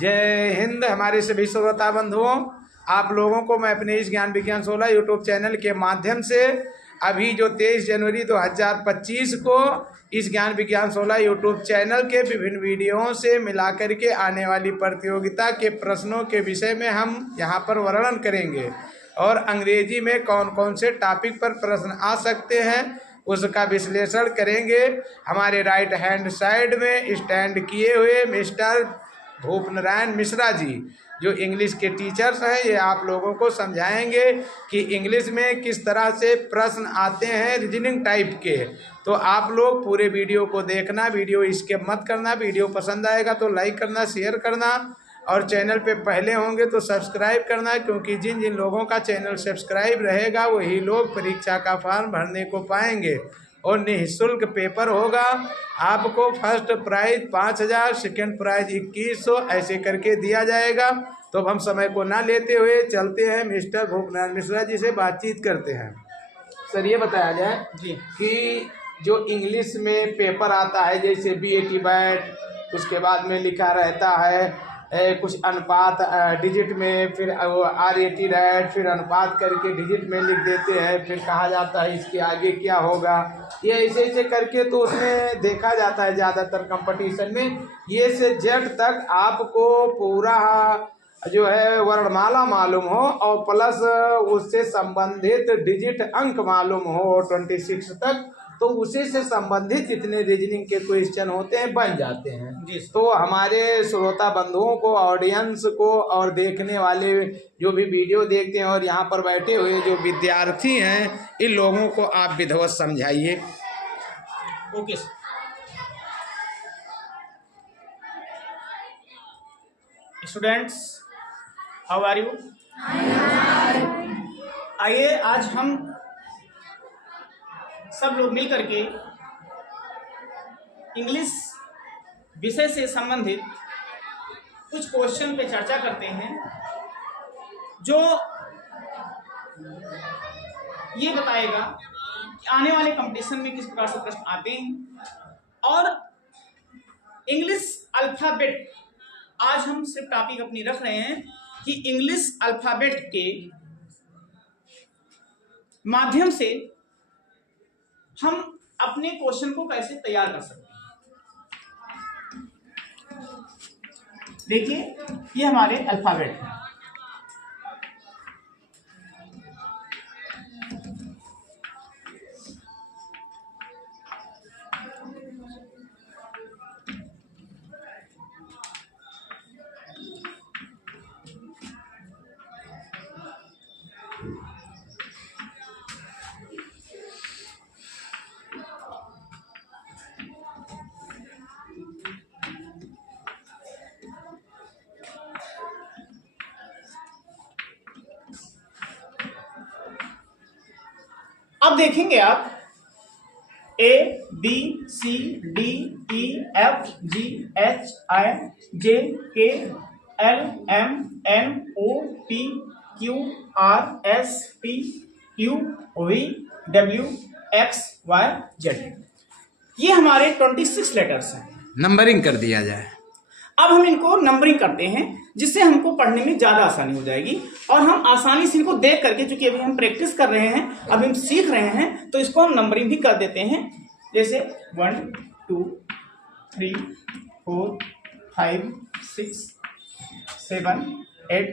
जय हिंद। हमारे सभी श्रोता बंधुओं, आप लोगों को मैं अपने इस ज्ञान विज्ञान 16 यूट्यूब चैनल के माध्यम से अभी जो 23 जनवरी 2025 को इस ज्ञान विज्ञान 16 यूट्यूब चैनल के विभिन्न वीडियोओं से मिलाकर के आने वाली प्रतियोगिता के प्रश्नों के विषय में हम यहाँ पर वर्णन करेंगे और अंग्रेजी में कौन कौन से टॉपिक पर प्रश्न आ सकते हैं उसका विश्लेषण करेंगे। हमारे राइट हैंड साइड में स्टैंड किए हुए मिस्टर भूप नारायण मिश्रा जी जो इंग्लिश के टीचर्स हैं, ये आप लोगों को समझाएंगे कि इंग्लिश में किस तरह से प्रश्न आते हैं रीजनिंग टाइप के। तो आप लोग पूरे वीडियो को देखना, वीडियो स्किप मत करना। वीडियो पसंद आएगा तो लाइक करना, शेयर करना और चैनल पे पहले होंगे तो सब्सक्राइब करना, क्योंकि जिन जिन लोगों का चैनल सब्सक्राइब रहेगा वही लोग परीक्षा का फॉर्म भरने को पाएंगे और निःशुल्क पेपर होगा। आपको फर्स्ट प्राइज 5000, सेकेंड प्राइज 2100 ऐसे करके दिया जाएगा। तो अब हम समय को ना लेते हुए चलते हैं मिस्टर भूप नारायण मिश्रा जी से बातचीत करते हैं। सर ये बताया जाए जी कि जो इंग्लिश में पेपर आता है जैसे BAT बैट, उसके बाद में लिखा रहता है कुछ अनुपात डिजिट में, फिर वो RAT रैट, फिर अनुपात करके डिजिट में लिख देते हैं, फिर कहा जाता है इसके आगे क्या होगा। ये ऐसे ऐसे करके तो उसमें देखा जाता है ज़्यादातर कंपटीशन में ये से जेड तक आपको पूरा जो है वर्णमाला मालूम हो और प्लस उससे संबंधित डिजिट अंक मालूम हो 26 तक, तो उसी से संबंधित जितने रीजनिंग के क्वेश्चन होते हैं बन जाते हैं जी। तो हमारे श्रोता बंधुओं को, ऑडियंस को और देखने वाले जो भी वीडियो देखते हैं और यहाँ पर बैठे हुए जो विद्यार्थी हैं, इन लोगों को आप विधिवत समझाइए। Okay sir. Students, how are you? आइए आज हम सब लोग मिल करके इंग्लिश विषय से संबंधित कुछ क्वेश्चन पे चर्चा करते हैं जो ये बताएगा कि आने वाले कंपटीशन में किस प्रकार से प्रश्न आते हैं। और इंग्लिश अल्फाबेट, आज हम सिर्फ टॉपिक अपनी रख रहे हैं कि इंग्लिश अल्फाबेट के माध्यम से हम अपने क्वेश्चन को कैसे तैयार कर सकते हैं। देखिए ये हमारे अल्फाबेट हैं। अब देखेंगे आप A B C D E F G H I J K L M N O P Q R S T U V W X Y Z, ये हमारे 26 लेटर्स हैं। नंबरिंग कर दिया जाए। अब हम इनको नंबरिंग करते हैं जिससे हमको पढ़ने में ज़्यादा आसानी हो जाएगी और हम आसानी से इनको देख करके, चूंकि अभी हम प्रैक्टिस कर रहे हैं, अभी हम सीख रहे हैं, तो इसको हम नंबरिंग भी कर देते हैं। जैसे 1 2 3 4 5 6 7 8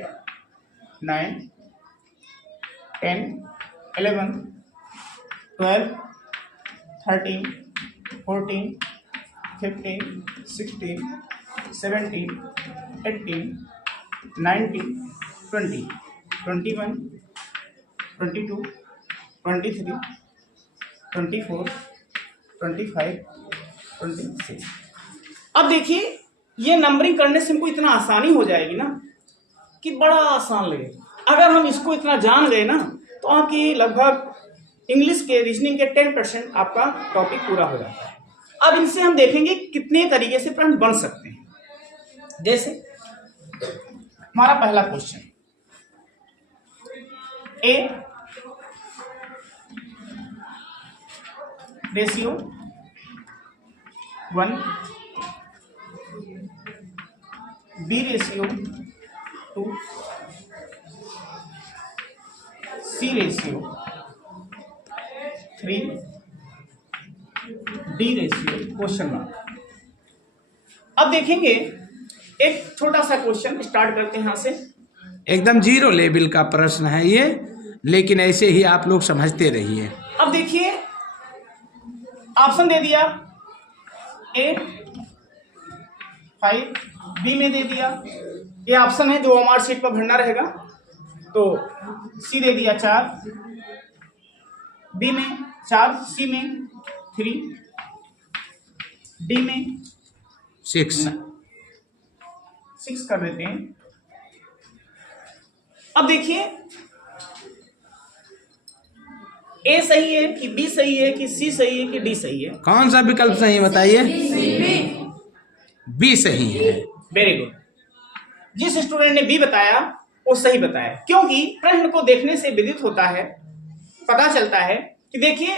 9 10 11 12 13 14 15 16 17 18 19 20 21 22 23 24 25 26। अब देखिए ये नंबरिंग करने से हमको इतना आसानी हो जाएगी ना कि बड़ा आसान लगेगा। अगर हम इसको इतना जान गए ना तो आपकी लगभग इंग्लिश के रीजनिंग के 10% आपका टॉपिक पूरा हो जाता है। अब इनसे हम देखेंगे कितने तरीके से प्रश्न बन सकते हैं। जैसे हमारा पहला question, A ratio 1 B ratio two C ratio 3 D ratio question mark. अब देखेंगे एक छोटा सा क्वेश्चन स्टार्ट करते हैं यहाँ से। एकदम जीरो लेवल का प्रश्न है ये, लेकिन ऐसे ही आप लोग समझते रहिए। अब देखिए ऑप्शन दे दिया A 5, B में दे दिया, ये ऑप्शन है जो हमारे शीट पर भरना रहेगा। तो C दे दिया 4, B में 4, C में 3, D में 6। 6 कर देते हैं। अब देखिए A सही है कि B सही है कि C सही है कि D सही है? कौन सा विकल्प सही है बताइए? बी सही है। Very good. जिस स्टूडेंट ने बी बताया वो सही बताया, क्योंकि प्रश्न को देखने से विदित होता है, पता चलता है कि देखिए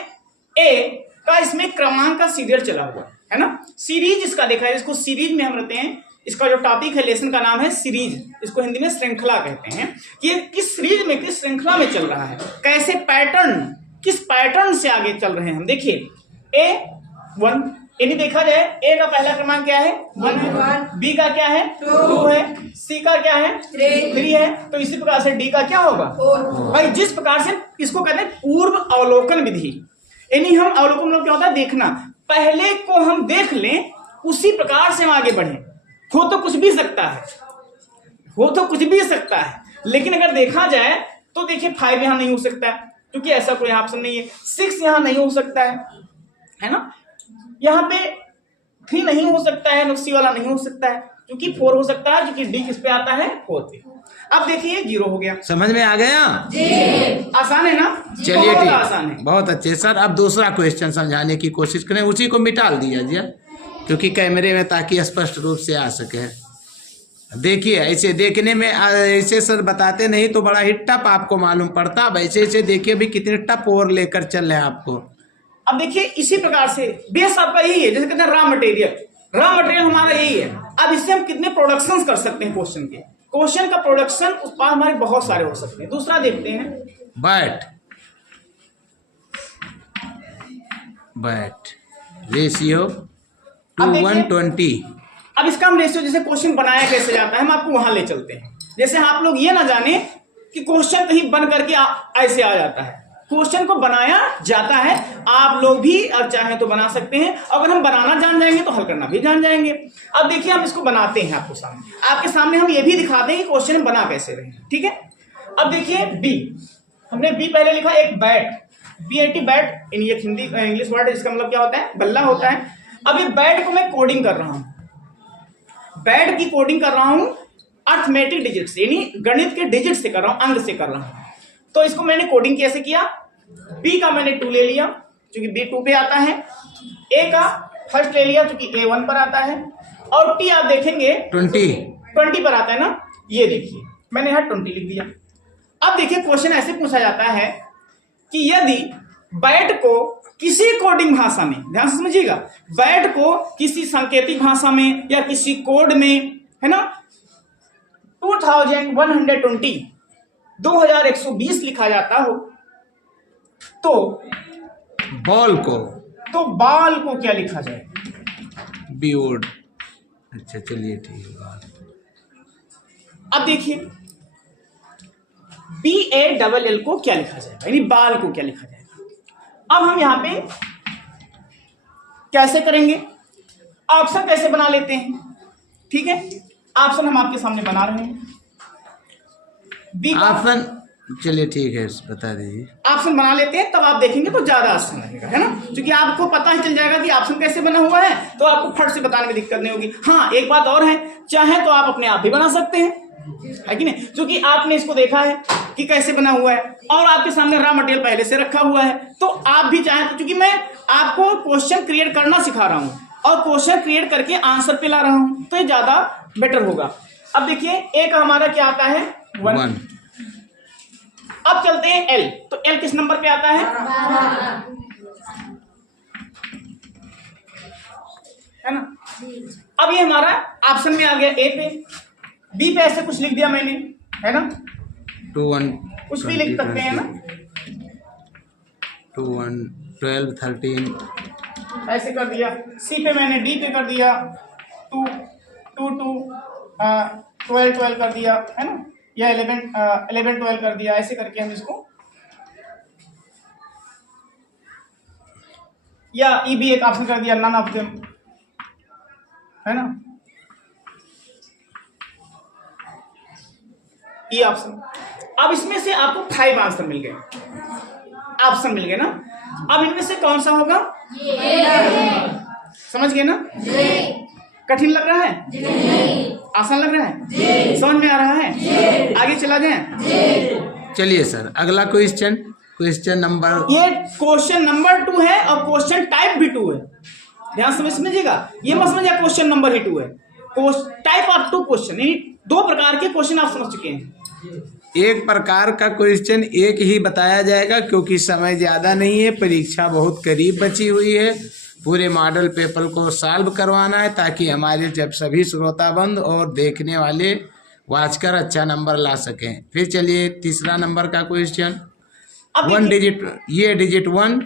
ए का इसमें क्रमांक का सीरियल चला हुआ है ना। सीरीज इसका देखा है, इसको सीरीज में हम रहते हैं। इसका जो टॉपिक है लेसन का नाम है सीरीज, इसको हिंदी में श्रृंखला कहते हैं कि ये किस सीरीज में, किस श्रृंखला में चल रहा है, कैसे पैटर्न, किस पैटर्न से आगे चल रहे हैं हम। देखिए A1, यानी देखा जाए ए का पहला क्रमांक क्या है 1 है, बी का क्या है 2 है, सी का क्या है 3 है, तो इसी प्रकार से डी का क्या होगा 4। भाई जिस प्रकार से इसको कहते हैं पूर्व अवलोकन विधि, यानी हम अवलोकन मतलब क्या होता है देखना, पहले को हम देख लें उसी प्रकार से हम आगे बढ़े। हो तो कुछ भी सकता है, हो तो कुछ भी सकता है, लेकिन अगर देखा जाए तो देखिए 5 यहां नहीं हो सकता है क्योंकि ऐसा कोई ऑप्शन नहीं है, 6 यहां नहीं हो सकता है ना, यहाँ पे 3 नहीं हो सकता है, नुक्सी वाला नहीं हो सकता है, क्योंकि 4 हो सकता है, क्योंकि डी किस पे आता है 4 पे। अब देखिए 0 हो गया। समझ में आ गया जी? आसान है ना? चलिए ठीक, आसान है, बहुत अच्छे सर। अब दूसरा क्वेश्चन समझाने की कोशिश करें, उसी को मिटा दिया जी क्योंकि कैमरे में, ताकि स्पष्ट रूप से आ सके। देखिए ऐसे देखने में ऐसे सर बताते नहीं तो बड़ा ही टफ आपको मालूम पड़ता, अब ऐसे ऐसे देखिए अभी कितने टफ और लेकर चल रहे हैं आपको। अब देखिए इसी प्रकार से बेस आपका यही है, जैसे कहते हैं रॉ मटेरियल हमारा यही है। अब इससे हम कितने प्रोडक्शन कर सकते हैं क्वेश्चन के, क्वेश्चन का प्रोडक्शन उत्पाद हमारे बहुत सारे हो सकते हैं। दूसरा देखते हैं बैट रेशियो 1:20। अब इसका हम रेशियो जैसे क्वेश्चन बनाया कैसे जाता है हम आपको वहां ले चलते हैं। जैसे आप लोग ये ना जाने कि क्वेश्चन कहीं बन करके ऐसे आ जाता है, क्वेश्चन को बनाया जाता है। आप लोग भी अब चाहें तो बना सकते हैं, अगर हम बनाना जान जाएंगे तो हल करना भी जान जाएंगे। अब देखिए हम इसको बनाते हैं आपके सामने हम ये भी दिखाते हैं कि क्वेश्चन बना कैसे रहे, ठीक है। अब देखिए बी, हमने बी पहले लिखा एक बैट, BAT बैट, ये हिंदी इंग्लिश वर्ड है, इसका मतलब क्या होता है बल्ला होता है। अब ये बैट को मैं कोडिंग कर रहा हूं, बैट की कोडिंग कर रहा हूं अर्थमेटिक डिजिट से, यानी गणित के डिजिट से कर रहा हूं, अंक से कर रहा हूं। तो इसको मैंने कोडिंग कैसे किया, बी का मैंने 2 ले लिया क्योंकि बी 2 पे आता है, ए का फर्स्ट ले लिया क्योंकि ए 1 पर आता है, और टी आप देखेंगे 20 पर आता है ना। ये देखिए मैंने यहाँ 20 लिख दिया। अब देखिए क्वेश्चन ऐसे पूछा जाता है कि यदि बैट को किसी कोडिंग भाषा में, ध्यान से समझिएगा, बैट को किसी सांकेतिक भाषा में या किसी कोड में, है ना, 2120 लिखा जाता हो तो बॉल को क्या लिखा जाए बीओड। अच्छा चलिए ठीक है। अब देखिए BALL को क्या लिखा जाएगा, यानी बाल को क्या लिखा जाएगा। अब हम यहां पे कैसे करेंगे, ऑप्शन कैसे बना लेते हैं, ठीक है। ऑप्शन हम आपके सामने बना रहे हैं, बी ऑप्शन, चलिए ठीक है बता दीजिए। ऑप्शन बना लेते हैं, तब आप देखेंगे तो ज्यादा आसान लगेगा, है ना, क्योंकि आपको पता ही चल जाएगा कि ऑप्शन कैसे बना हुआ है, तो आपको फट से बताने में दिक्कत नहीं होगी। हाँ एक बात और है, चाहे तो आप अपने आप भी बना सकते हैं, है कि नहीं, क्योंकि आपने इसको देखा है कि कैसे बना हुआ है और आपके सामने रॉ मटेरियल पहले से रखा हुआ है, तो आप भी चाहें तो, क्योंकि मैं आपको क्वेश्चन क्रिएट करना सिखा रहा हूं और क्वेश्चन क्रिएट करके आंसर पे ला रहा हूं, तो ये ज्यादा बेटर होगा। अब देखिए ए का हमारा क्या आता है 1। अब चलते हैं एल, तो एल किस नंबर पे आता है 12, है ना। अब ये हमारा ऑप्शन में आ गया ए पे, बी पे ऐसे कुछ लिख दिया मैंने, है ना, 2 1 कुछ भी लिख सकते हैं ना, 2 1 12 13 ऐसे कर दिया। सी पे मैंने डी पे कर दिया 2 2 2 12 12 कर दिया, है ना, या 11 12 कर दिया, ऐसे करके हम इसको, या ई भी एक ऑप्शन कर दिया, नन ऑफ देम, है ना, ई ऑप्शन। अब इसमें से आपको 5 आंसर मिल गए, ऑप्शन मिल गए ना। अब इनमें से कौन सा होगा, समझ गए ना? कठिन लग रहा है, आसान लग रहा है, समझ में आ रहा है? आगे चला जाए। चलिए सर, अगला क्वेश्चन नंबर, ये क्वेश्चन नंबर 2 है और क्वेश्चन टाइप भी 2 है, ध्यान से समझिएगा। ये मत समझिए क्वेश्चन नंबर ही 2 है, टाइप ऑफ 2 क्वेश्चन, यानी 2 प्रकार के क्वेश्चन आप समझ चुके हैं। एक प्रकार का क्वेश्चन एक ही बताया जाएगा क्योंकि समय ज़्यादा नहीं है, परीक्षा बहुत करीब बची हुई है, पूरे मॉडल पेपर को सॉल्व करवाना है ताकि हमारे जब सभी श्रोताबंद और देखने वाले वाचकर अच्छा नंबर ला सकें। फिर चलिए तीसरा नंबर का क्वेश्चन, 1 डिजिट, ये डिजिट 1,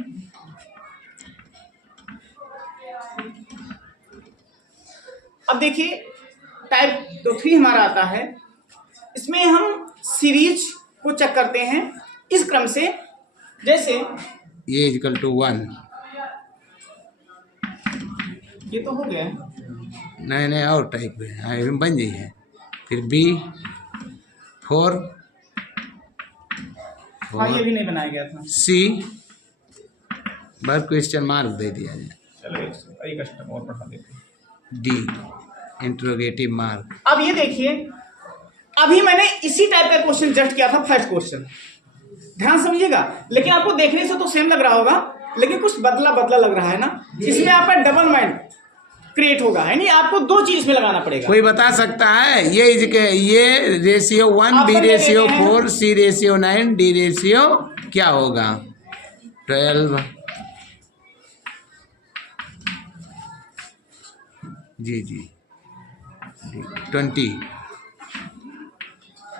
अब देखिए टाइप 3 हमारा आता है, इसमें हम सीरीज को चेक करते हैं इस क्रम से, जैसे ये इक्वल टू 1, ये तो हो गया है, नए और टाइप में बन गई है। फिर बी 4, हाँ ये भी नहीं बनाया गया था, सी बस क्वेश्चन मार्क दे दिया जाए, चलो एक स्टेप और बढ़ा देते हैं। D interrogative mark. अब ये देखिए, अभी मैंने इसी टाइप का क्वेश्चन जस्ट किया था, फर्स्ट क्वेश्चन, ध्यान समझिएगा। लेकिन आपको देखने से तो सेम लग रहा होगा, लेकिन कुछ बदला बदला लग रहा है ना, इसमें आपका डबल माइंड क्रिएट होगा, है नहीं, आपको 2 चीज में लगाना पड़ेगा। कोई बता सकता है ये रेशियो 1, बी रेशियो 4, सी रेशियो 9, डी रेशियो क्या होगा? 12, जी 20।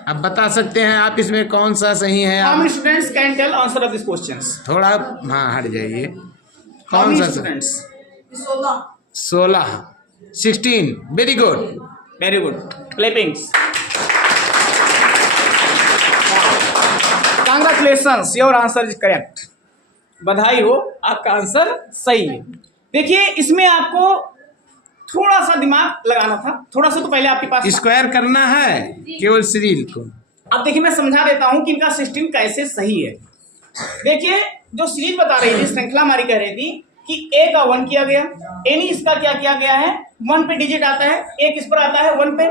अब बता सकते हैं आप इसमें कौन सा सही है? How आप many students can tell answer of these questions? थोड़ा हट जाइए। How कौन many सा? students? 16, 16, very good. Very good. Clappings. Congratulations, your answer is correct. बधाई हो, आपका आंसर सही है। देखिए इसमें आपको थोड़ा सा दिमाग लगाना था, थोड़ा सा तो पहले आपके पास स्क्वायर करना है केवल सीरीज को। अब देखिए मैं समझा देता हूं कि इनका सिस्टम कैसे सही है। देखिए जो सीरीज बता रही थी, श्रृंखला हमारी कह रही थी कि ए का 1 किया गया, यानी इसका क्या किया गया है, 1 पे डिजिट आता है, एक इस पर आता है 1 पे,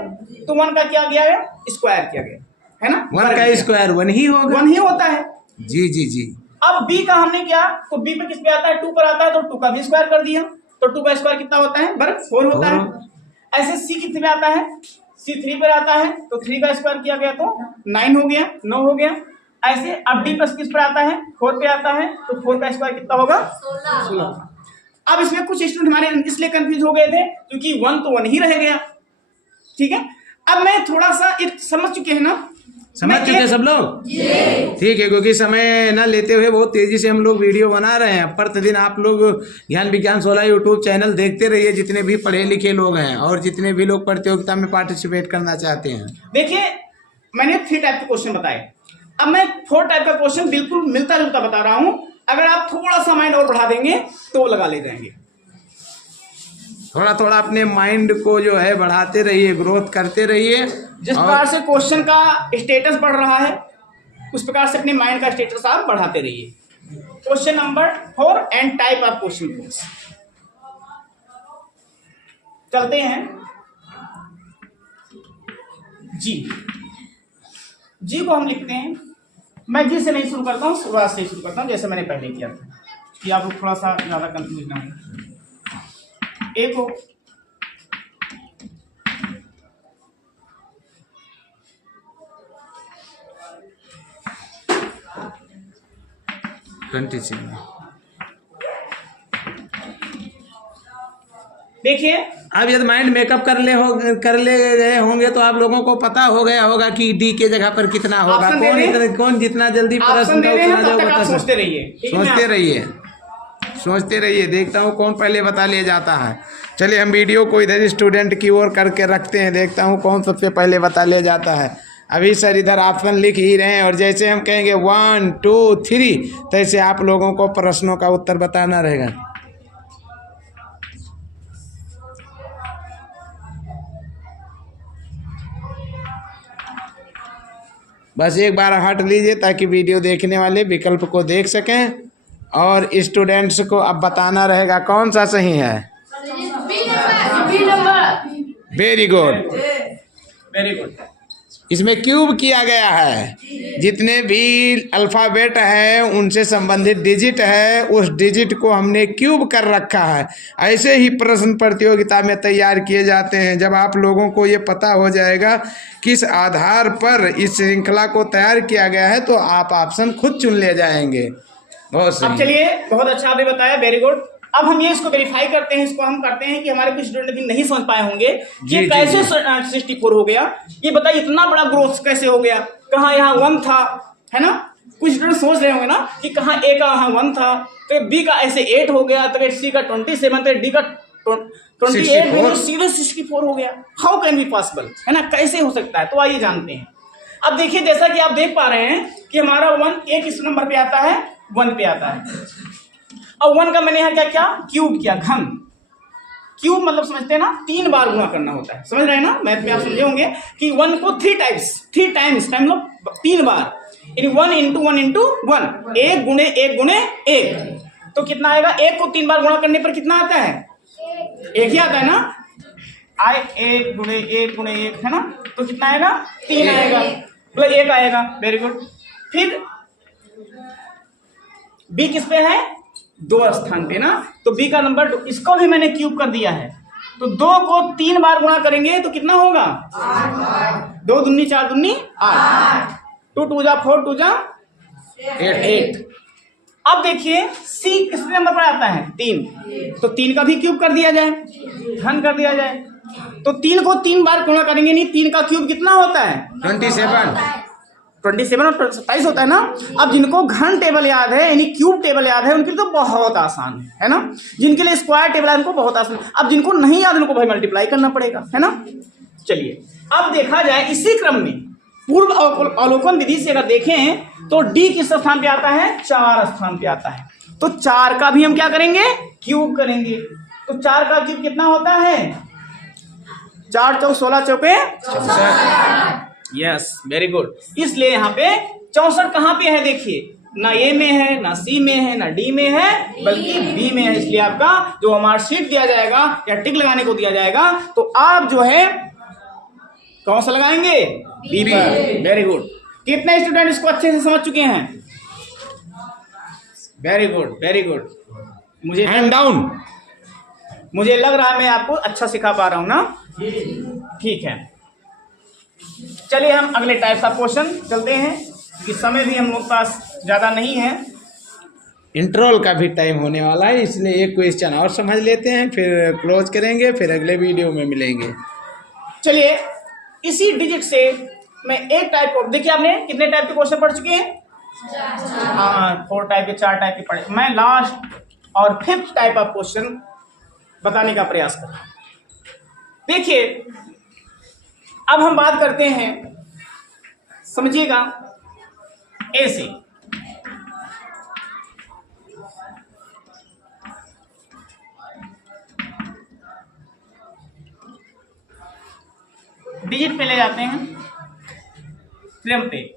तो 1 का क्या किया गया, स्क्वायर किया गया, है ना, 1 का स्क्वायर 1 ही होगा, 1 ही होता है। जी। अब बी का हमने किया, तो बी पे किस पे आता है, 2 पर आता है, तो 2 का भी स्क्वायर कर दिया, तो 2 का स्क्वायर कितना होता है, बराबर 4 होता है। ऐसे सी कितने पे आता है, सी 3 पर आता है, तो 3 का स्क्वायर किया गया तो 9 हो गया, 9 हो गया। ऐसे अब डी प्लस किस पर आता है, 4 पे आता है, तो 4 का स्क्वायर कितना होगा, 16। अब इसमें कुछ स्टूडेंट हमारे इसलिए कंफ्यूज हो गए थे क्योंकि 1 तो 1 ही रह गया, ठीक है। अब मैं थोड़ा सा एक समझ चुके हैं ना, समझ चुके सब लोग, ठीक है, क्योंकि समय न लेते हुए बहुत तेजी से हम लोग वीडियो बना रहे हैं। प्रतिदिन आप लोग ज्ञान विज्ञान 16 यूट्यूब चैनल देखते रहिए, जितने भी पढ़े लिखे लोग हैं और जितने भी लोग प्रतियोगिता में पार्टिसिपेट करना चाहते हैं। देखिए मैंने 3 टाइप के क्वेश्चन बताए, अब मैं 4 टाइप का क्वेश्चन बिल्कुल मिलता जुलता बता रहा हूं, अगर आप थोड़ा सा माइंड और बढ़ा देंगे तो लगा ले जाएंगे। थोड़ा अपने माइंड को जो है बढ़ाते रहिए, ग्रोथ करते रहिए। जिस प्रकार से क्वेश्चन का स्टेटस बढ़ रहा है उस प्रकार से अपने माइंड का स्टेटस आप बढ़ाते रहिए। Question number 4 and type of question. चलते हैं जी को हम लिखते हैं, मैं जी से नहीं शुरू करता हूँ, शुरुआत से शुरू करता हूँ जैसे मैंने पहले किया था, कि आप लोग थोड़ा सा ज़्यादा कंफ्यूज ना हो। ए को 26 देखिए अब यदि माइंड मेकअप कर ले गए होंगे तो आप लोगों को पता हो गया होगा कि डी के जगह पर कितना होगा। कौन जितना जल्दी प्रश्न का उत्तर सोचते रहिए, सोचते रहिए। देखता हूँ कौन पहले बता ले जाता है। चलिए हम वीडियो को इधर स्टूडेंट की ओर करके रखते हैं, देखता हूँ कौन सबसे पहले बता ले जाता है। अभी सर इधर ऑप्शन लिख ही रहे हैं और जैसे हम कहेंगे 1 2 3 तैसे आप लोगों को प्रश्नों का उत्तर बताना रहेगा। बस एक बार हट लीजिए ताकि वीडियो देखने वाले विकल्प को देख सकें और स्टूडेंट्स को अब बताना रहेगा कौन सा सही है। Very good, very good. इसमें क्यूब किया गया है। जितने भी अल्फ़ाबेट है उनसे संबंधित डिजिट है, उस डिजिट को हमने क्यूब कर रखा है। ऐसे ही प्रश्न प्रतियोगिता में तैयार किए जाते हैं। जब आप लोगों को ये पता हो जाएगा किस आधार पर इस श्रृंखला को तैयार किया गया है तो आप ऑप्शन खुद चुन ले जाएंगे। बहुत सही। अब चलिए, बहुत अच्छा आपने बताया, वेरी गुड। अब हम ये इसको वेरीफाई करते हैं, इसको हम करते हैं कि हमारे कुछ स्टूडेंट भी नहीं समझ पाए होंगे ये कैसे 64 हो गया। ये बताइए इतना बड़ा ग्रोथ कैसे हो गया, कहाँ यहाँ 1 था, है ना। कुछ स्टूडेंट सोच रहे होंगे ना कि कहाँ ए का यहाँ 1 था, तो बी का ऐसे 8 हो गया, तो सी का 27, तो डी का 28, सीधे 64 हो गया। हाउ कैन बी पॉसिबल, है ना, कैसे हो सकता है। तो आइए जानते हैं। अब देखिए, जैसा कि आप देख पा रहे हैं कि हमारा 1 एक किस नंबर पे आता है, 1 पे आता है। और 1 का मैंने यहाँ क्या किया, क्यूब किया, घन। क्यूब मतलब समझते हैं ना, 3 बार गुणा करना होता है, समझ रहे हैं ना। मैथ में आप समझे होंगे कि 1 को 3 टाइम्स मतलब 3 बार, 1 इंटू 1 इंटू 1, 1 गुणे 1, तो कितना आएगा। 1 को 3 बार गुणा करने पर कितना आता है, 1 ही आता है ना। 1 गुणे 1 है ना, तो कितना आएगा, 3 आएगा, मतलब 1 आएगा। Very good. फिर बी किस पे है, 2 स्थान पे ना, तो बी का नंबर, इसको भी मैंने क्यूब कर दिया है। तो 2 को 3 बार गुणा करेंगे तो कितना होगा, 2 दूनी 4 दूनी 8, 2 2 जा 4 2 जा 8। अब देखिए सी किस नंबर पर आता है, 3, तो 3 का भी क्यूब कर दिया जाए, घन कर दिया जाए। तो 3 को 3 बार गुणा करेंगे, नहीं 3 का क्यूब कितना होता है, 27 और 27 होता है ना। अब जिनको घन टेबल याद है यानी क्यूब टेबल याद है उनके लिए तो बहुत आसान है ना। जिनके लिए स्क्वायर टेबल है उनको बहुत आसान। अब जिनको नहीं याद उनको भाई मल्टीप्लाई करना पड़ेगा, है ना। चलिए अब देखा जाए इसी क्रम में पूर्व अवलोकन विधि से अगर देखें तो डी किस स्थान पे आता है, 4 स्थान पे आता है। तो 4 का भी हम क्या करेंगे, क्यूब करेंगे। तो 4 का क्यूब कितना होता है, 4 चौक 16 चौके 64। Yes, very good. इसलिए यहाँ पे 64 कहाँ पे है, देखिए ना ए में है, ना सी में है, ना डी में है, बल्कि बी में है। इसलिए आपका जो हमारा शीट दिया जाएगा या टिक लगाने को दिया जाएगा तो आप जो है कौन सा लगाएंगे, बी पर। Very good. कितने स्टूडेंट इसको अच्छे से समझ चुके हैं, वेरी गुड वेरी गुड। मुझे हैंड डाउन, मुझे लग रहा है मैं आपको अच्छा सिखा पा रहा हूं ना, ठीक है। चलिए हम अगले टाइप का क्वेश्चन चलते हैं क्योंकि समय भी हम लोग पास ज्यादा नहीं है, इंटरवल का भी टाइम होने वाला है, इसलिए एक क्वेश्चन और समझ लेते हैं फिर क्लोज करेंगे, फिर अगले वीडियो में मिलेंगे। चलिए इसी डिजिट से मैं एक टाइप को, देखिए आपने कितने टाइप के क्वेश्चन पढ़ चुके हैं, हाँ 4 टाइप के 4 टाइप के पढ़े। मैं लास्ट और 5th टाइप ऑफ क्वेश्चन बताने का प्रयास कर रहा हूं। देखिए अब हम बात करते हैं, समझिएगा, ए से। डिजिट पे ले जाते हैं, क्रम पे।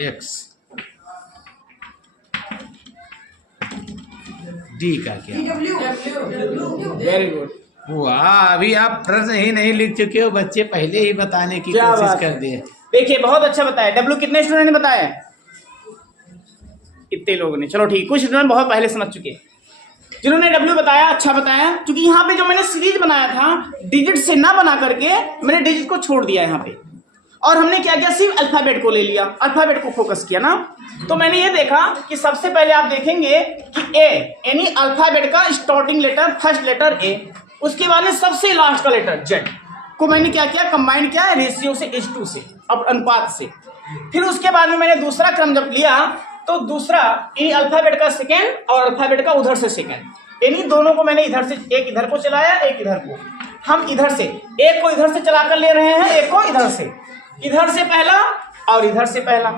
एक्स, डी का क्या, वेरी गुड। वाह, अभी आप प्रश्न ही नहीं लिख चुके हो, बच्चे पहले ही बताने की कोशिश कर दिए। देखिए बहुत अच्छा बताया। डब्ल्यू कितने स्टूडेंट ने बताया, इतने लोगों ने, चलो ठीक। कुछ स्टूडेंट बहुत पहले समझ चुके। जिन्होंने W बताया अच्छा बताया, क्योंकि यहाँ पे जो मैंने सीरीज बनाया था डिजिट से ना बना करके मैंने डिजिट को छोड़ दिया यहाँ पे, और हमने क्या किया, सिर्फ अल्फाबेट को ले लिया, अल्फाबेट को फोकस किया ना। तो मैंने ये देखा कि सबसे पहले आप देखेंगे कि ए यानी अल्फाबेट का starting letter, first letter A, उसके बाद में सबसे लास्ट का लेटर जेड को मैंने क्या किया, कंबाइन किया रेशियो से, H2 से, अब अनुपात से। फिर उसके बाद में मैंने दूसरा क्रम जब लिया तो दूसरा यानी अल्फाबेट का सेकेंड और अल्फाबेट का उधर से सेकेंड, यानी दोनों को मैंने इधर से, एक इधर को चलाया एक इधर को, हम इधर से एक को इधर से चलाकर ले रहे हैं, एक को इधर से पहला और इधर से पहला,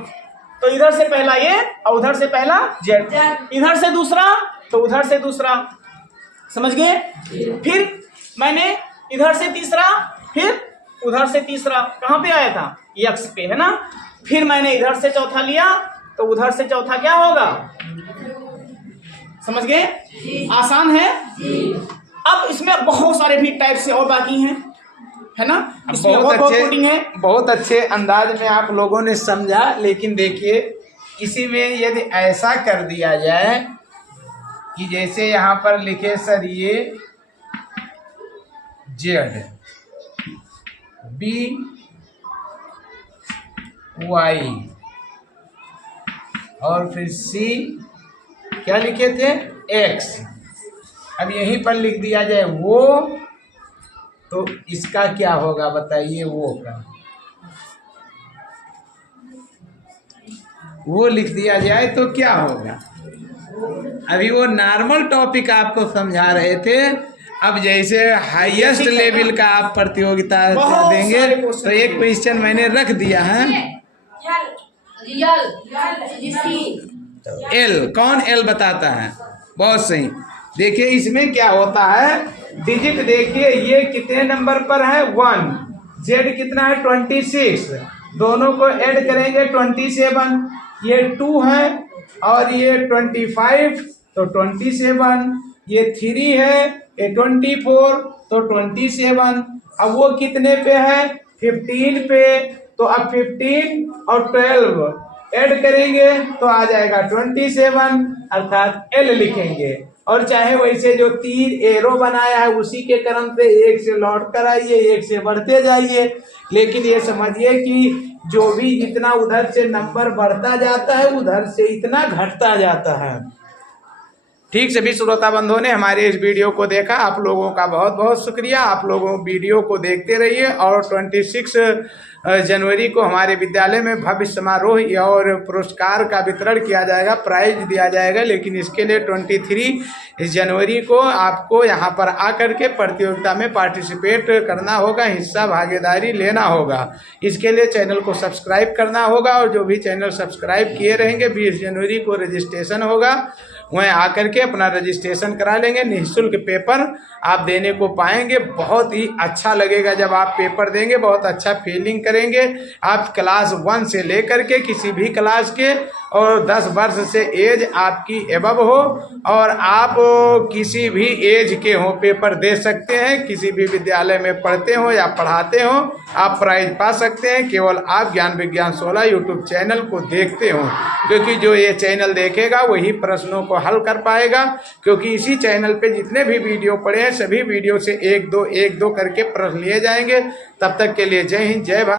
तो इधर से पहला ये और उधर से पहला जेड, इधर से दूसरा तो उधर से दूसरा, समझ गए। फिर मैंने इधर से तीसरा, फिर उधर से तीसरा, कहाँ पे आया था, यक्स पे, है ना। फिर मैंने इधर से चौथा लिया तो उधर से चौथा क्या होगा, समझ गए, आसान है। अब इसमें बहुत सारे भी टाइप से और बाकी हैं, है ना, इसमें बहुत अच्छे अंदाज में आप लोगों ने समझा। लेकिन देखिए इसी में यदि ऐसा कर दिया जाए कि जैसे यहाँ पर लिखे सर ये जेड बी वाई और फिर सी क्या लिखे थे एक्स, अब यहीं पर लिख दिया जाए वो, तो इसका क्या होगा बताइए, वो लिख दिया जाए तो क्या होगा। अभी वो नॉर्मल टॉपिक आपको समझा रहे थे, अब जैसे हाईएस्ट लेवल का आप प्रतियोगिता देंगे तो एक क्वेश्चन मैंने रख दिया है, एल, कौन एल बताता है, बहुत सही। देखिए इसमें क्या होता है, डिजिट देखिए ये कितने नंबर पर है 1, जेड कितना है 26, दोनों को ऐड करेंगे 27, ये 2 है और ये 25 तो 27, ये 3 है, ये 24 तो 27, अब वो कितने पे है 15 पे, तो अब 15 और 12 ऐड करेंगे तो आ जाएगा 27, अर्थात एल लिखेंगे। और चाहे वैसे जो तीर एरो बनाया है उसी के क्रम से एक से लौट कर आइए, एक से बढ़ते जाइए, लेकिन ये समझिए कि जो भी जितना उधर से नंबर बढ़ता जाता है उधर से इतना घटता जाता है। ठीक, सभी श्रोता बंधुओं ने हमारे इस वीडियो को देखा, आप लोगों का बहुत बहुत शुक्रिया। आप लोगों वीडियो को देखते रहिए और 26 जनवरी को हमारे विद्यालय में भव्य समारोह और पुरस्कार का वितरण किया जाएगा, प्राइज दिया जाएगा। लेकिन इसके लिए 23 जनवरी को आपको यहाँ पर आकर के प्रतियोगिता में पार्टिसिपेट करना होगा, हिस्सा भागीदारी लेना होगा। इसके लिए चैनल को सब्सक्राइब करना होगा और जो भी चैनल सब्सक्राइब किए रहेंगे 20 जनवरी को रजिस्ट्रेशन होगा, वहीं आकर के अपना रजिस्ट्रेशन करा लेंगे। निःशुल्क पेपर आप देने को पाएंगे, बहुत ही अच्छा लगेगा जब आप पेपर देंगे, बहुत अच्छा फीलिंग करेंगे। आप क्लास 1 से लेकर के किसी भी क्लास के और 10 वर्ष से एज आपकी एबव हो और आप किसी भी एज के हो पेपर दे सकते हैं, किसी भी विद्यालय में पढ़ते हो या पढ़ाते हो, आप प्राइज पा सकते हैं। केवल आप ज्ञान विज्ञान 16 यूट्यूब चैनल को देखते हो, क्योंकि जो ये चैनल देखेगा वही प्रश्नों को हल कर पाएगा, क्योंकि इसी चैनल पे जितने भी वीडियो पड़े हैं सभी वीडियो से एक दो करके प्रश्न लिए जाएंगे। तब तक के लिए जय हिंद, जय भारत।